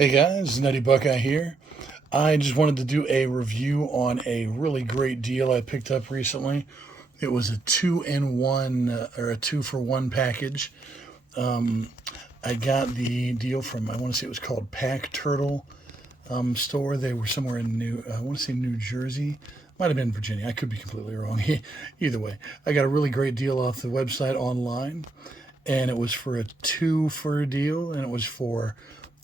Hey guys, NuttyBuckeye here. I just wanted to do a review on a really great deal I picked up recently. It was a two-in-one or a two-for-one package. I got the deal from, I want to say it was called Pack Turtle store. They were somewhere in I want to say New Jersey. Might have been Virginia. I could be completely wrong. Either way, I got a really great deal off the website online, and it was for a two-for deal, and it was for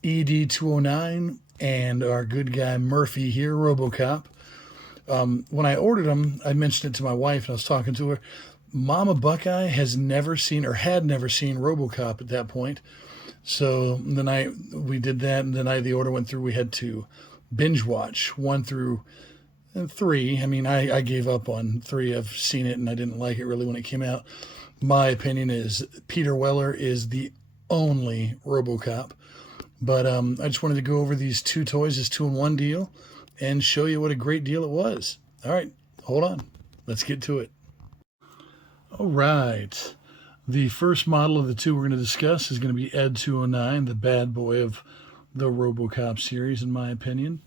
ED-209 and our good guy Murphy here, Robocop. When I ordered them, I mentioned it to my wife, and I was talking to her. Mama Buckeye has never seen or had never seen Robocop at that point. So the night we did that, and the night the order went through, we had to binge watch 1 through 3. I mean, I gave up on 3. I've seen it, and I didn't like it really when it came out. My opinion is Peter Weller is the only Robocop. But I just wanted to go over these two toys, this two-in-one deal, and show you what a great deal it was. All right, hold on. Let's get to it. All right. The first model of the two we're going to discuss is going to be ED-209, the bad boy of the Robocop series, in my opinion.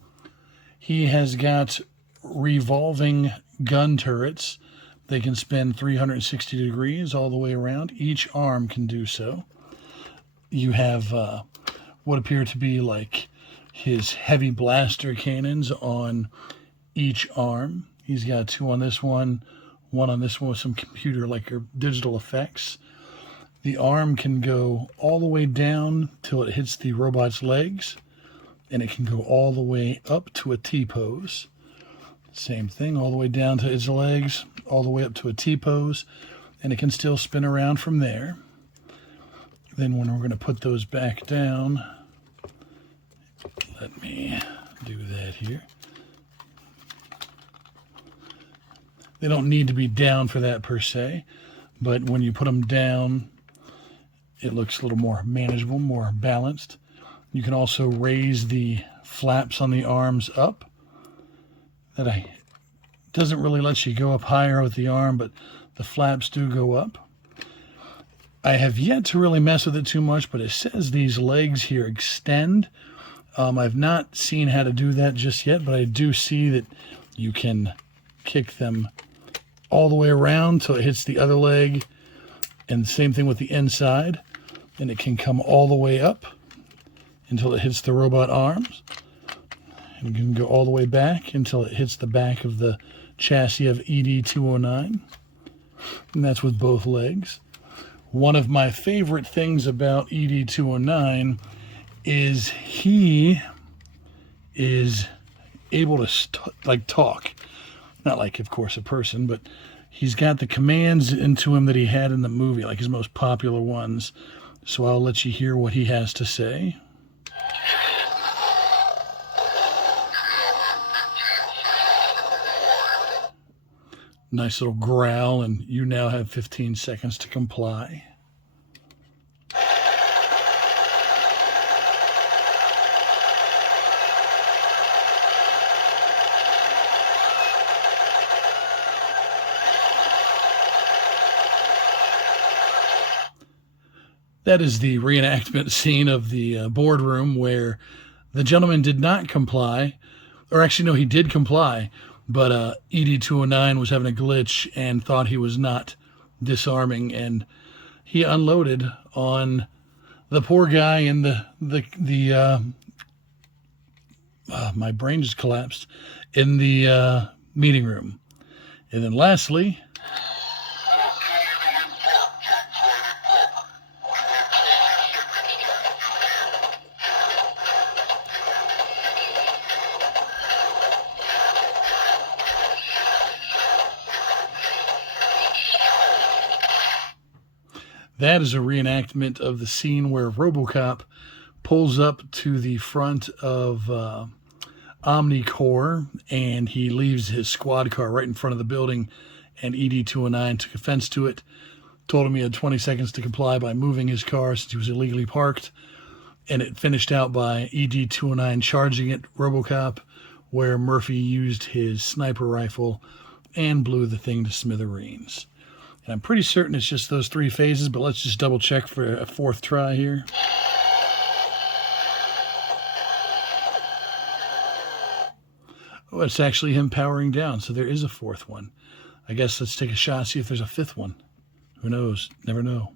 He has got revolving gun turrets. They can spin 360 degrees all the way around. Each arm can do so. You have what appear to be like his heavy blaster cannons on each arm. He's got 2 on this one on this one with some computer like or digital effects. The arm can go all the way down till it hits the robot's legs, and it can go all the way up to a T-pose. Same thing, all the way down to its legs, all the way up to a T-pose, and it can still spin around from there. Then when we're going to put those back down, let me do that here. They don't need to be down for that per se, but when you put them down, it looks a little more manageable, more balanced. You can also raise the flaps on the arms up. Doesn't really let you go up higher with the arm, but the flaps do go up. I have yet to really mess with it too much, but it says these legs here extend. I've not seen how to do that just yet, but I do see that you can kick them all the way around till it hits the other leg, and same thing with the inside, and it can come all the way up until it hits the robot arms, and you can go all the way back until it hits the back of the chassis of ED-209, and that's with both legs. One of my favorite things about ED-209 is he is able to talk. Not like, of course, a person, but he's got the commands into him that he had in the movie, like his most popular ones. So I'll let you hear what he has to say. Nice little growl, and you now have 15 seconds to comply. That is the reenactment scene of the boardroom where the gentleman did not comply, or actually, no, he did comply, but ED-209 was having a glitch and thought he was not disarming, and he unloaded on the poor guy in my brain just collapsed, in the meeting room. And then lastly, that is a reenactment of the scene where Robocop pulls up to the front of Omnicorps, and he leaves his squad car right in front of the building, and ED-209 took offense to it, told him he had 20 seconds to comply by moving his car since he was illegally parked, and it finished out by ED-209 charging at Robocop, where Murphy used his sniper rifle and blew the thing to smithereens. And I'm pretty certain it's just those 3 phases, but let's just double check for a 4th try here. Oh, it's actually him powering down, so there is a fourth one. I guess let's take a shot, see if there's a fifth one. Who knows? Never know.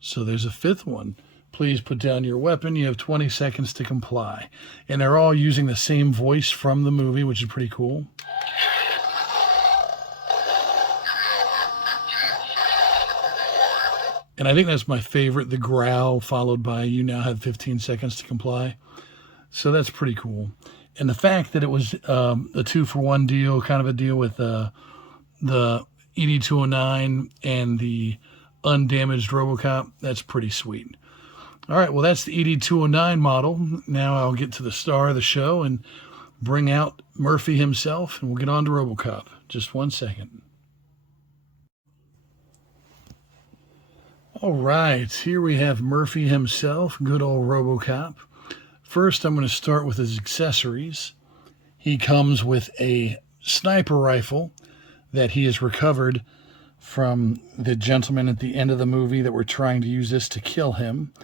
So there's a fifth one. Please put down your weapon. You have 20 seconds to comply. And they're all using the same voice from the movie, which is pretty cool. And I think that's my favorite, the growl followed by you now have 15 seconds to comply. So that's pretty cool. And the fact that it was a 2-for-1 deal, kind of a deal with the ED-209 and the undamaged Robocop, that's pretty sweet. All right, well, that's the ED-209 model. Now I'll get to the star of the show and bring out Murphy himself, and we'll get on to Robocop. Just 1 second. All right, here we have Murphy himself, good old Robocop. First, I'm going to start with his accessories. He comes with a sniper rifle that he has recovered from the gentleman at the end of the movie that were trying to use this to kill him.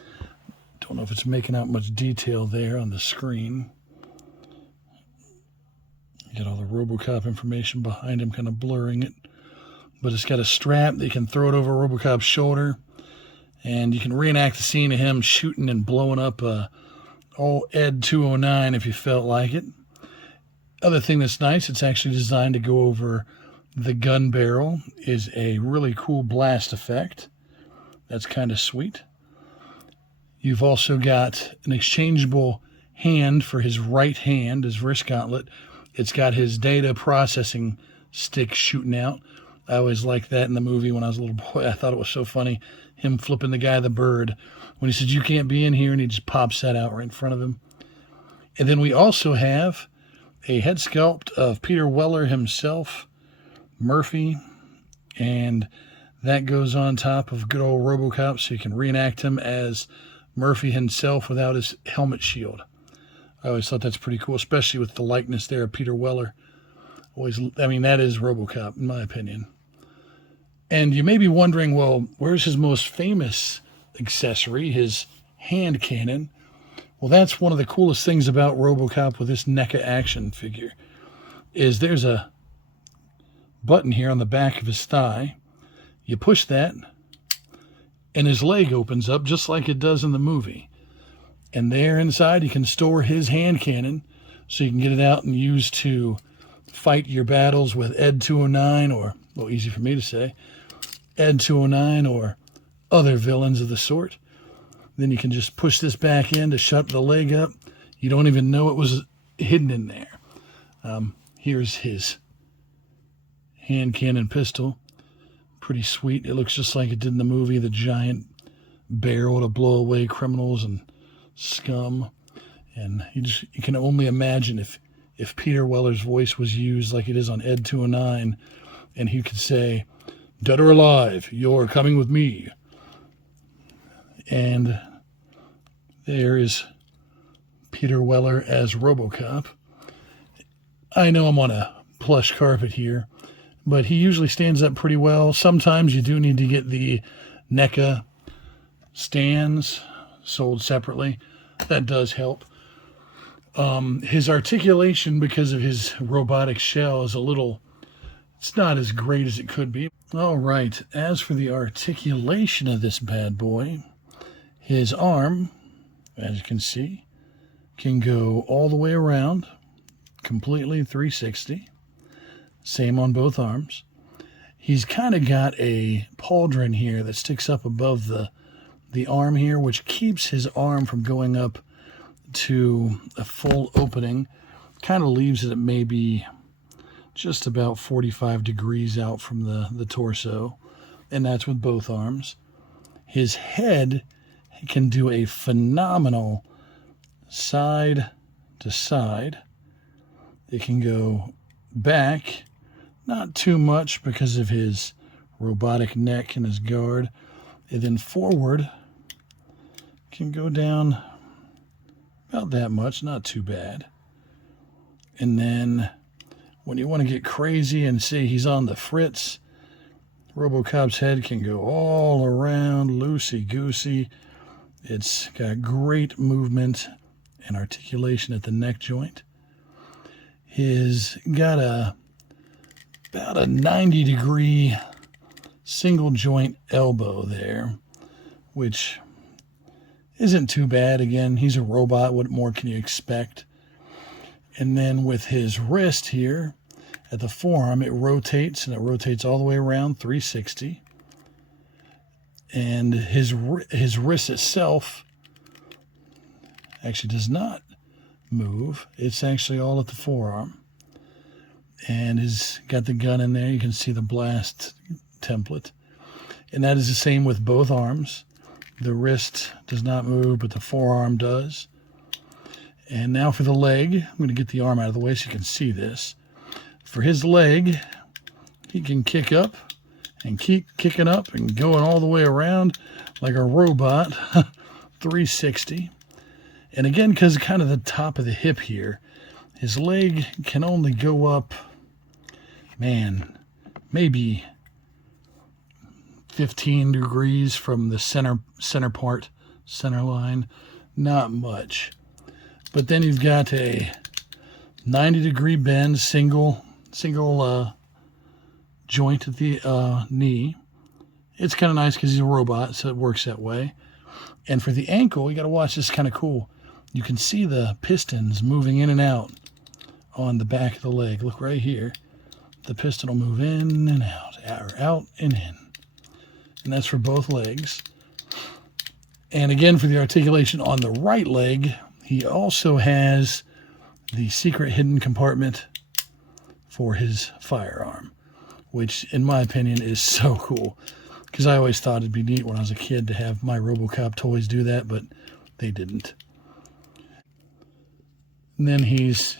Don't know if it's making out much detail there on the screen. You get all the Robocop information behind him, kind of blurring it. But it's got a strap that you can throw it over Robocop's shoulder. And you can reenact the scene of him shooting and blowing up old ED-209 if you felt like it. Other thing that's nice, it's actually designed to go over the gun barrel, is a really cool blast effect. That's kind of sweet. You've also got an exchangeable hand for his right hand, his wrist gauntlet. It's got his data processing stick shooting out. I always liked that in the movie when I was a little boy. I thought it was so funny, him flipping the guy the bird when he says, "You can't be in here," and he just pops that out right in front of him. And then we also have a head sculpt of Peter Weller himself, Murphy, and that goes on top of good old Robocop, so you can reenact him as Murphy himself without his helmet shield. I always thought that's pretty cool, especially with the likeness there of Peter Weller. That is Robocop, in my opinion. And you may be wondering, well, where's his most famous accessory, his hand cannon? Well, that's one of the coolest things about Robocop with this NECA action figure, is there's a button here on the back of his thigh. You push that, and his leg opens up just like it does in the movie. And there inside, you can store his hand cannon, so you can get it out and use to fight your battles with ED-209, or, well, easy for me to say, ED-209 or other villains of the sort. Then you can just push this back in to shut the leg up. You don't even know it was hidden in there. Here's his hand cannon pistol. Pretty sweet. It looks just like it did in the movie, the giant barrel to blow away criminals and scum. And you can only imagine if Peter Weller's voice was used like it is on ED-209, and he could say, "Dead or alive, you're coming with me." And there is Peter Weller as Robocop. I know I'm on a plush carpet here, but he usually stands up pretty well. Sometimes you do need to get the NECA stands sold separately. That does help. His articulation, because of his robotic shell, is it's not as great as it could be. All right, as for the articulation of this bad boy, his arm, as you can see, can go all the way around, completely 360. Same on both arms. He's kind of got a pauldron here that sticks up above the arm here, which keeps his arm from going up to a full opening. Kind of leaves it at maybe just about 45 degrees out from the torso, and that's with both arms. His head can do a phenomenal side to side. It can go back, not too much because of his robotic neck and his guard, and then forward can go down about that much, not too bad. And then when you want to get crazy and say he's on the fritz, Robocop's head can go all around, loosey-goosey, It's got great movement and articulation at the neck joint. He's got about a 90-degree single joint elbow there, which isn't too bad. Again, he's a robot. What more can you expect? And then with his wrist here at the forearm, it rotates, and it rotates all the way around 360. And his wrist itself actually does not move. It's actually all at the forearm. And he's got the gun in there. You can see the blast template. And that is the same with both arms. The wrist does not move, but the forearm does. And now for the leg. I'm going to get the arm out of the way so you can see this. For his leg, he can kick up and keep kicking up and going all the way around like a robot, 360. And again, because of kind of the top of the hip here, his leg can only go up, man, maybe 15 degrees from the center line. Not much. But then you've got a 90-degree bend, single joint at the knee. It's kind of nice because he's a robot, so it works that way. And for the ankle, you got to watch this. Kind of cool. You can see the pistons moving in and out on the back of the leg. Look right here. The piston will move in and out, or out and in. And that's for both legs. And again, for the articulation on the right leg, he also has the secret hidden compartment for his firearm, which in my opinion is so cool, because I always thought it'd be neat when I was a kid to have my Robocop toys do that, but they didn't. And then he's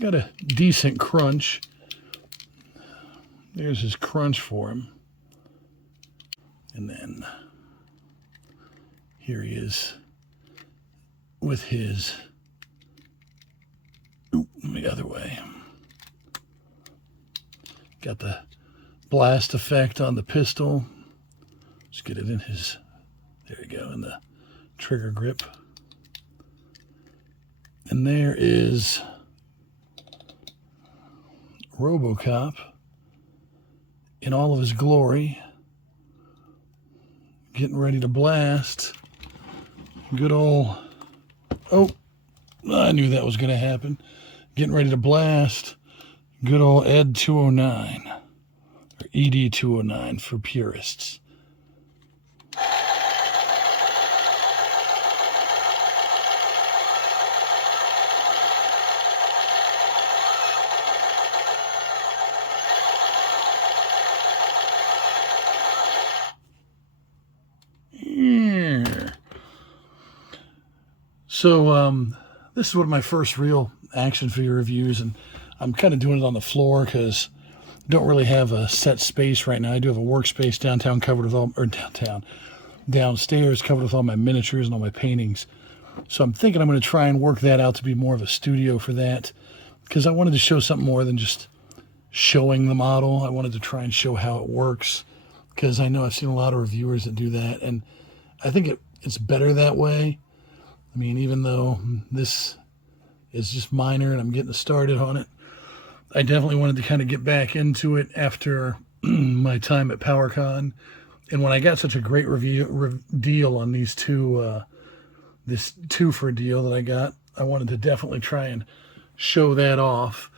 got a decent crunch. There's his crunch for him. And then here he is with his, the other way. Got the blast effect on the pistol. Let's get it in his, there you go, in the trigger grip. And there is Robocop in all of his glory, getting ready to blast. Good old, oh, I knew that was going to happen. Getting ready to blast. Good old ED-209, or ED-209 for purists. So this is one of my first real action figure reviews, and I'm kind of doing it on the floor because I don't really have a set space right now. I do have a workspace downtown covered with all, or downstairs covered with all my miniatures and all my paintings. So I'm thinking I'm going to try and work that out to be more of a studio for that, because I wanted to show something more than just showing the model. I wanted to try and show how it works, because I know I've seen a lot of reviewers that do that, and I think it's better that way. I mean, even though this is just minor and I'm getting started on it, I definitely wanted to kind of get back into it after my time at PowerCon. And when I got such a great deal on these this 2-for deal that I got, I wanted to definitely try and show that off.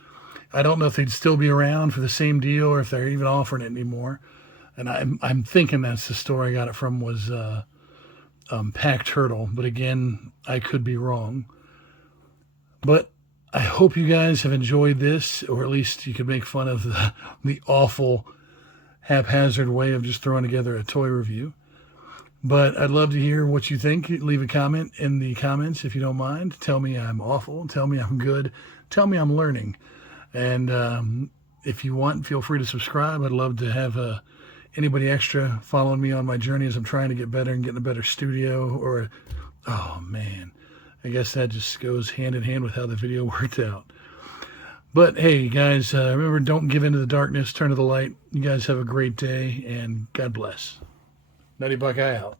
I don't know if they'd still be around for the same deal or if they're even offering it anymore. And I'm thinking that's the store I got it from, was Pack Turtle, but again, I could be wrong. But I hope you guys have enjoyed this, or at least you could make fun of the awful, haphazard way of just throwing together a toy review. But I'd love to hear what you think. Leave a comment in the comments if you don't mind. Tell me I'm awful. Tell me I'm good. Tell me I'm learning. And if you want, feel free to subscribe. I'd love to have anybody extra following me on my journey as I'm trying to get better and get in a better studio. Or, oh man, I guess that just goes hand in hand with how the video worked out. But hey, guys, remember, don't give in to the darkness. Turn to the light. You guys have a great day, and God bless. Nutty Buckeye out.